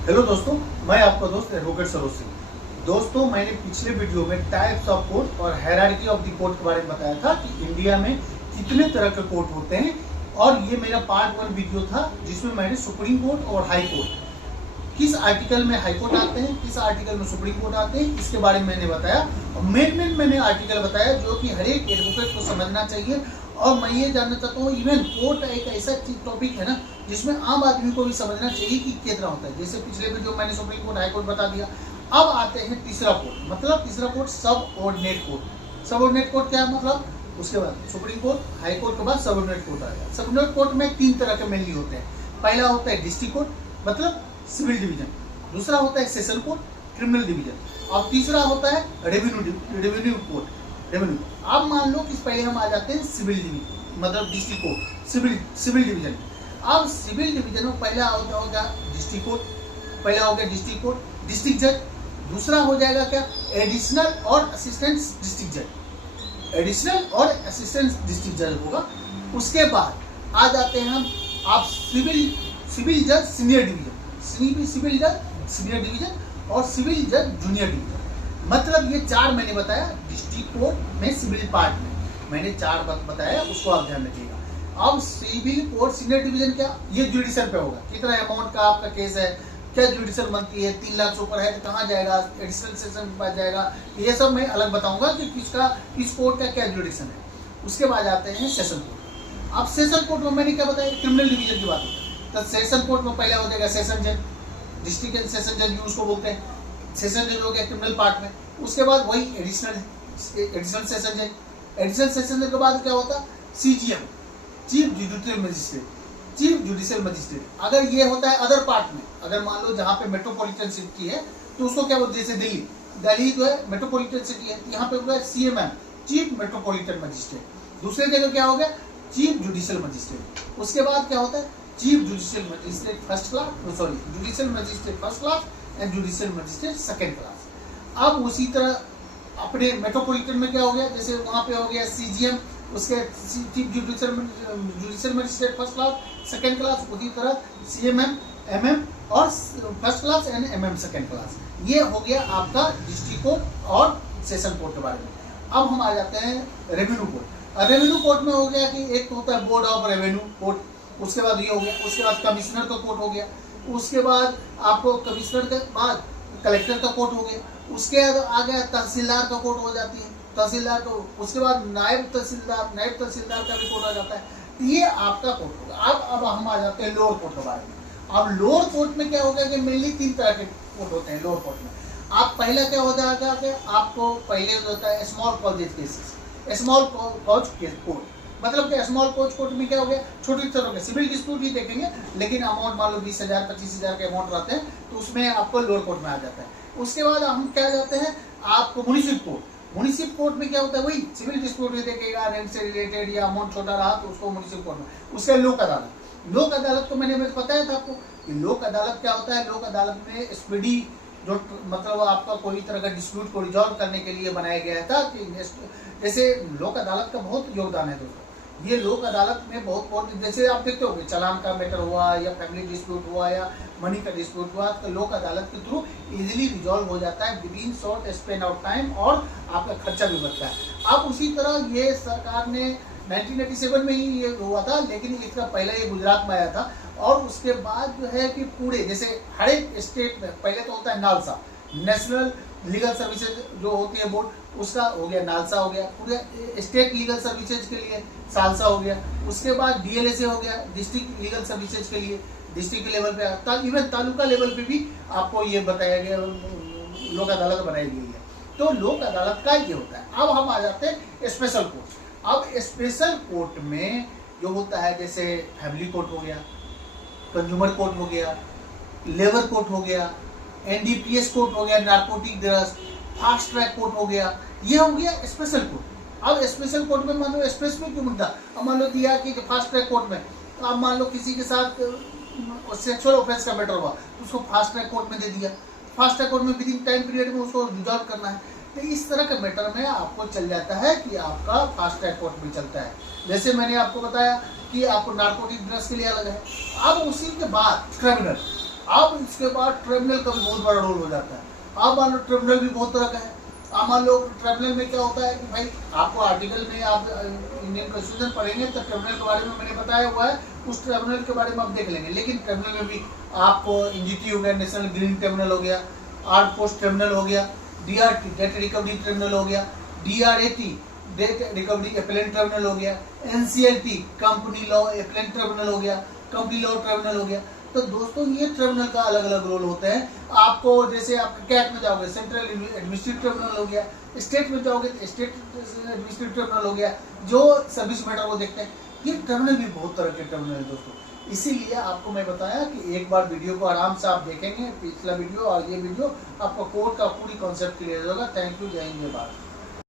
Hello दोस्तों, मैं आपका दोस्त एडवोकेट सरोज सिंह। दोस्तों, मैंने पिछले वीडियो में टाइप्स ऑफ कोर्ट और हायरार्की ऑफ द कोर्ट के बारे में बताया था कि इंडिया में कितने तरह के कोर्ट होते हैं। और ये मेरा पार्ट 1 वीडियो था जिसमें मैंने सुप्रीम कोर्ट और हाई कोर्ट, किस आर्टिकल में हाई कोर्ट आते हैं, किस आर्टिकल में सुप्रीम कोर्ट आते हैं, इसके बारे में मैंने बताया। और मेन मैंने आर्टिकल बताया जो कि हर एक एडवोकेट को समझना चाहिए। और मैं ये जानना चाहता हूँ, इवन कोर्ट एक ऐसा टॉपिक है ना जिसमें आम आदमी को भी समझना चाहिए कि कितना होता है। जैसे पिछले वीडियो मैंने सुप्रीम कोर्ट हाई कोर्ट बता दिया। अब आते हैं तीसरा कोर्ट, मतलब तीसरा कोर्ट सब ऑर्डिनेट कोर्ट। सब ऑर्डिनेट कोर्ट क्या है मतलब, उसके बाद सुप्रीम कोर्ट हाई कोर्ट के बाद सब ऑर्डिनेट कोर्ट आएगा। सब ऑर्डिनेट कोर्ट में 3 तरह के मेनली होते हैं। पहला होता है डिस्ट्रिक्ट कोर्ट, मतलब सिविल डिवीजन। दूसरा होता है सेशन कोर्ट, क्रिमिनल डिवीजन। और तीसरा होता है रेवेन्यू कोर्ट, रेवेन्यू। अब मान लो कि पहले हम आ जाते हैं सिविल डिवीजन, मतलब डिस्ट्रिक्ट कोर्ट, सिविल डिवीजन। अब सिविल डिवीजन में पहला होगा डिस्ट्रिक्ट कोर्ट, पहला हो गया डिस्ट्रिक्ट कोर्ट, डिस्ट्रिक्ट जज। दूसरा हो जाएगा क्या, एडिशनल और असिस्टेंट डिस्ट्रिक्ट जज, एडिशनल और असिस्टेंट डिस्ट्रिक्ट जज होगा। उसके बाद आ जाते हैं हम आप सिविल जज सीनियर डिवीजन, सिविल जज सीनियर डिवीजन और सिविल जज जूनियर डिवीजन। मतलब ये 4 मैंने बताया डिस्ट्रिक्ट कोर्ट में सिविल पार्ट में मैंने 4 बताया, उसको आप ध्यान रखिएगा। अब सिविल कोर्ट सीनियर डिवीजन क्या, ये जुडिशल पे होगा, कितना अमाउंट का आपका केस है, क्या जुडिशल बनती है, 3 लाख से ऊपर है तो कहाँ जाएगा, एडिशनल सेशन के पास जाएगा। ये सब मैं अलग बताऊंगा कि किस कोर्ट का क्या जुडिशन है। उसके बाद आते हैं सेशन कोर्ट। अब सेशन कोर्ट में मैंने क्या बताया, क्रिमिनल डिवीजन की बात होती है। तो सेशन कोर्ट में पहले हो जाएगा सेशन जज, डिस्ट्रिक्ट सेशन जज उसको बोलते हैं। सेशन जज हो गया क्रिमिनल पार्ट में। उसके बाद वही एडिशनल सेशन जज। एडिशनल सेशन जज के बाद क्या होता है, CGM, chief judicial magistrate, chief judicial magistrate. अगर ये होता है अदर पार्ट में, अगर मान लो जहाँ पे मेट्रोपॉलिटन सिटी है तो उसको क्या बोलते हैं, जैसे दिल्ली जो है मेट्रोपॉलिटन सिटी है, यहाँ पे होगा सीएमएम, चीफ मेट्रोपॉलिटन मजिस्ट्रेट। दूसरे जगह क्या हो गया, चीफ जुडिशियल मजिस्ट्रेट। उसके बाद क्या होता है, chief judicial magistrate first class, sorry judicial magistrate first class and judicial magistrate second class. अब उसी तरह अपने मेट्रोपॉलिटन में क्या हो गया, जैसे वहाँ पे हो गया सीजीएम, उसके chief judicial magistrate first class second class, उसी तरह सीएमएम, एमएम और first class and MM second class. ये हो गया आपका डिस्ट्रिक्ट कोर्ट और सेशन कोर्ट के बारे में। अब हम आ जाते हैं रेवेन्यू कोर्ट। रेवेन्यू कोर्ट में हो गया कि एक होता है बोर्ड ऑफ रेवेन्यू कोर्ट, उसके बाद ये हो गया, उसके बाद कमिश्नर का कोर्ट हो गया, उसके बाद आपको कमिश्नर के बाद कलेक्टर का कोर्ट हो गया, उसके बाद आ गया तहसीलदार का कोर्ट हो जाती है, तहसीलदार को, उसके बाद नायब तहसीलदार का भी कोर्ट आ जाता है। ये आपका कोर्ट होगा। अब हम आ जाते हैं लोअर कोर्ट के बारे में। अब लोअर कोर्ट में क्या होगा कि मेनली 3 तरह के कोर्ट होते हैं लोअर कोर्ट में। आप पहला क्या हो जाएगा कि आपको पहले होता है small cause cases, small cause case court, मतलब कि स्मॉल कॉज कोर्ट में क्या हो गया, छोटी तरह के सिविल डिस्प्यूट ही देखेंगे, लेकिन अमाउंट मान लो 20,000 25,000 के अमाउंट रहते हैं तो उसमें आपको लोअर कोर्ट में आ जाता है। उसके बाद हम क्या जाते हैं आपको म्युनिसिपल कोर्ट। म्युनिसिपल कोर्ट में क्या होता है, वही सिविल डिस्प्यूट भी देखेगा, रेंट से रिलेटेड या अमाउंट छोटा रहा तो उसको म्युनिसिपल कोर्ट में। उसके लोक अदालत, लोक अदालत को मैंने बताया था आपको कि लोक अदालत क्या होता है। लोक अदालत में स्पीडी जो मतलब आपका कोई तरह का डिस्प्यूट को रिजॉल्व करने के लिए बनाया गया था कि जैसे लोक अदालत का बहुत योगदान है दोस्तों। ये लोक अदालत में बहुत जैसे आप देखते हो चालान का मैटर हुआ या फैमिली डिस्प्यूट हुआ या मनी का डिस्प्यूट हुआ तो लोक अदालत के थ्रू इजीली रिजॉल्व हो जाता है with in short span of time और आपका खर्चा भी बचता है। अब उसी तरह ये सरकार ने 1987 में ही ये हुआ था, लेकिन इसका पहले ये गुजरात में आया था। और उसके बाद जो है कि पूरे जैसे हर एक स्टेट में पहले तो होता है नालसा, नेशनल लीगल सर्विसेज जो होती है बोर्ड, उसका हो गया नालसा हो गया, पूरे स्टेट लीगल सर्विसेज के लिए सालसा हो गया। उसके बाद डीएलएसए हो गया, डिस्ट्रिक्ट लीगल सर्विसेज के लिए डिस्ट्रिक्ट लेवल पे, इवन तालुका लेवल पे भी आपको ये बताया गया, लोक अदालत बनाई गई है। तो लोक अदालत का ये होता है। अब हम आ जाते हैं स्पेशल कोर्ट। अब स्पेशल कोर्ट में जो होता है जैसे फैमिली कोर्ट हो गया, कंज्यूमर कोर्ट हो गया, लेबर कोर्ट हो गया, एनडीपीएस कोर्ट हो गया, narcotic drugs, fast track court हो गया, ये हो गया स्पेशल कोर्ट। अब स्पेशल कोर्ट में मान लो स्पेसिफिक क्यों मुद्दा, अब मान लो दिया कि फास्ट ट्रैक कोर्ट में अब मान लो किसी के साथ सेक्सुअल ऑफेंस का मैटर हुआ तो उसको फास्ट ट्रैक कोर्ट में दे दिया। फास्ट ट्रैक कोर्ट में विद इन टाइम पीरियड में उसको रिजॉल्व करना है। तो इस तरह के मैटर में आपको चल जाता है कि आपका फास्ट ट्रैक कोर्ट में चलता है। जैसे मैंने आपको बताया कि आपको नार्कोटिक ड्रग्स के लिए अलग है। अब उसी के बाद क्रिमिनल, अब इसके बाद ट्रिब्यूनल का भी बहुत बड़ा रोल हो जाता है। अब मान लो ट्रिब्यूनल भी बहुत तरह का है। अब मान लो ट्रिब्यूनल में क्या होता है कि भाई आपको आर्टिकल में आप इंडियन कॉन्स्टिट्यूशन पढ़ेंगे तो ट्रिब्यूनल के बारे में मैंने बताया हुआ है, उस ट्रिब्यूनल के बारे में आप देख लेंगे। लेकिन ट्रिब्यूनल में भी आपको एनजीटी हो गया, नेशनल ग्रीन ट्रिब्यूनल हो गया, आर्म फोर्स ट्रिब्यूनल हो गया, डीआरटी डेट रिकवरी ट्रिब्यूनल हो गया, डीआरएटी डेट रिकवरी एपेलेंट ट्रिब्यूनल हो गया, NCLT company law appellant tribunal हो गया, कंपनी लॉ ट्रिब्यूनल हो गया। तो दोस्तों ये ट्रिब्यूनल का अलग अलग रोल होते हैं। आपको जैसे आप कैट में जाओगे सेंट्रल एडमिनिस्ट्रेटिव ट्रिब्यूनल हो गया, स्टेट में जाओगे तो स्टेट एडमिनिस्ट्रेटिव ट्रिब्यूनल हो गया, जो सर्विस मैटर को देखते हैं। ये ट्रिब्यूनल भी बहुत तरह के ट्रिब्यूनल है दोस्तों। इसीलिए आपको मैं बताया कि एक बार वीडियो को आराम से आप देखेंगे, पिछला वीडियो और ये वीडियो, आपको कोर्ट का पूरी कॉन्सेप्ट क्लियर होगा। थैंक यू, जय हिंद, जय भारत।